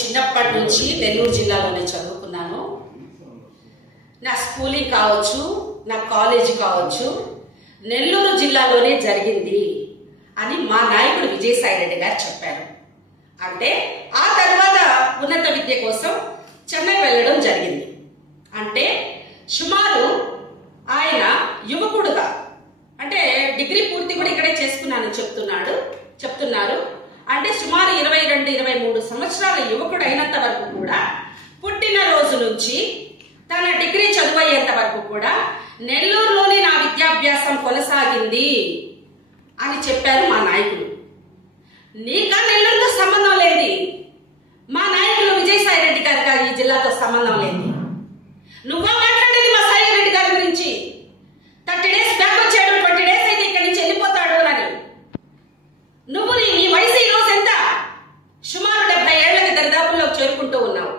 చిన్నప్పటి నుంచి నెల్లూరు జిల్లాలోనే చదువుకున్నాను. నా స్కూలింగ్ కావచ్చు, నా కాలేజీ కావచ్చు నెల్లూరు జిల్లాలోనే జరిగింది అని మా నాయకుడు విజయసాయి రెడ్డి గారు చెప్పారు. అంటే ఆ తర్వాత ఉన్నత విద్య కోసం చెన్నై వెళ్ళడం జరిగింది. అంటే సుమారు ఆయన యువకుడుగా, అంటే డిగ్రీ పూర్తి కూడా ఇక్కడే చేసుకున్నానని చెప్తున్నారు. అంటే సుమారు 22-23 సంవత్సరాల యువకుడు అయినంత వరకు కూడా, పుట్టిన రోజు నుంచి తన డిగ్రీ చదువయ్యేంత వరకు కూడా నెల్లూరులోనే నా విద్యాభ్యాసం కొనసాగింది అని చెప్పారు మా నాయకులు. నీకా నెల్లూరుతో సంబంధం లేదు, మా నాయకులు విజయసాయి రెడ్డి గారు కాదు, ఈ జిల్లాతో సంబంధం లేదు. నువ్వా మాట్లాడేది మా సాయి రెడ్డి గారి గురించి? 30 days బ్యాక్ వచ్చాడు, 20 days అయితే ఇక్కడి నుంచి వెళ్ళిపోతాడు అని. నువ్వు నీ వయసు ఈ రోజు ఎంత? సుమారు 70 ఏళ్లకి దరిదాపుల్లో చేరుకుంటూ ఉన్నావు.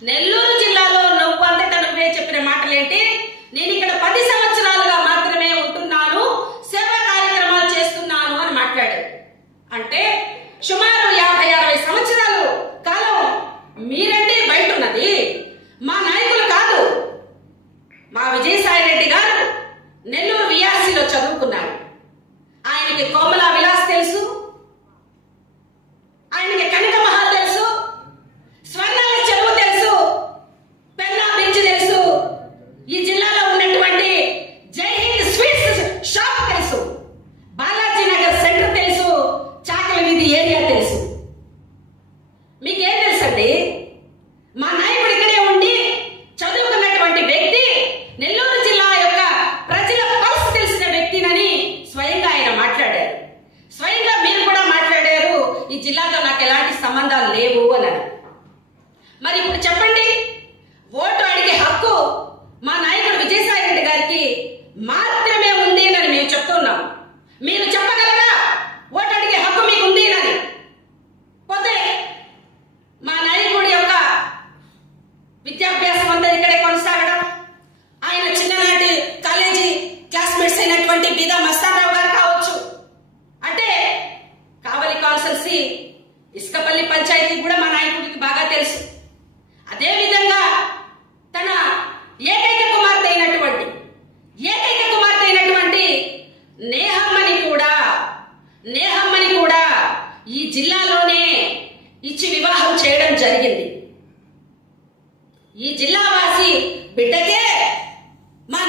నెల్లూరు జిల్లాలో నువ్వు అంతటా నువ్వే చెప్పిన మాటలేంటి? నేను ఇక్కడ 10 సంవత్సరాలుగా మాత్రమే ఉంటున్నాను, సేవా కార్యక్రమాలు చేస్తున్నాను అని మాట్లాడాడు. అంటే సుమారు 50-60 సంవత్సరాలు కాలం మీరంటే బయట ఉన్నది మా నాయకులు కాదు. మా విజయసాయి రెడ్డి గారు నెల్లూరు విఆర్సీలో చదువుకున్నారు. ఆయనకి కోమలా విలాస్ తెలుసు, ఆయనకి కనక మహల్ తెలుసు, స్వర్ణాల చెరువు తెలుసు, పెన్నా బీచ్ తెలుసు, ఈ జిల్లాలో ఉన్నటువంటి జై హింద్ స్వీట్స్ షాప్ తెలుసు, బాలాజీ నగర్ సెంటర్ తెలుసు, చాకలి వీధి ఏరియా తెలుసు. మీకేం తెలుసండి? మా నాయకుడు ఇక్కడే ఉండి చదువుకున్నటువంటి వ్యక్తి, నెల్లూరు జిల్లా యొక్క ప్రజల పల్స్ తెలిసిన వ్యక్తినని స్వయంగా ఆయన మాట్లాడారు. స్వయంగా మీరు కూడా మాట్లాడారు, ఈ జిల్లాతో నాకు ఎలాంటి సంబంధాలు లేవు అన్నారు. మరి ఇప్పుడు చెప్పండి, ఓటు అడిగే హక్కు మా నాయకుడు విజయసాయి రెడ్డి గారికి మాత్రమే ఉంది అని మేము చెప్తున్నాం. మీరు చెప్పగలరా ఓటు అడిగే హక్కు మీకు ఉంది అని? పోతే మా నాయకుడి యొక్క విద్యాభ్యాసం అంతా ఇక్కడే కొనసాగడం, ఆయన చిన్ననాటి కాలేజీ క్లాస్మేట్స్ అయినటువంటి బీదా మస్తానరావు గారు కావచ్చు, అంటే కావలి కాన్సెన్సీ ఇసుకపల్లి పంచాయతీ కూడా మా నాయకుడికి బాగా తెలుసు. అదే విధంగా తన ఏకైక కుమార్తె అయినటువంటి నేహమ్మని కూడా ఈ జిల్లాలోనే ఇచ్చి వివాహం చేయడం జరిగింది. ఈ జిల్లావాసి బిడ్డకే మా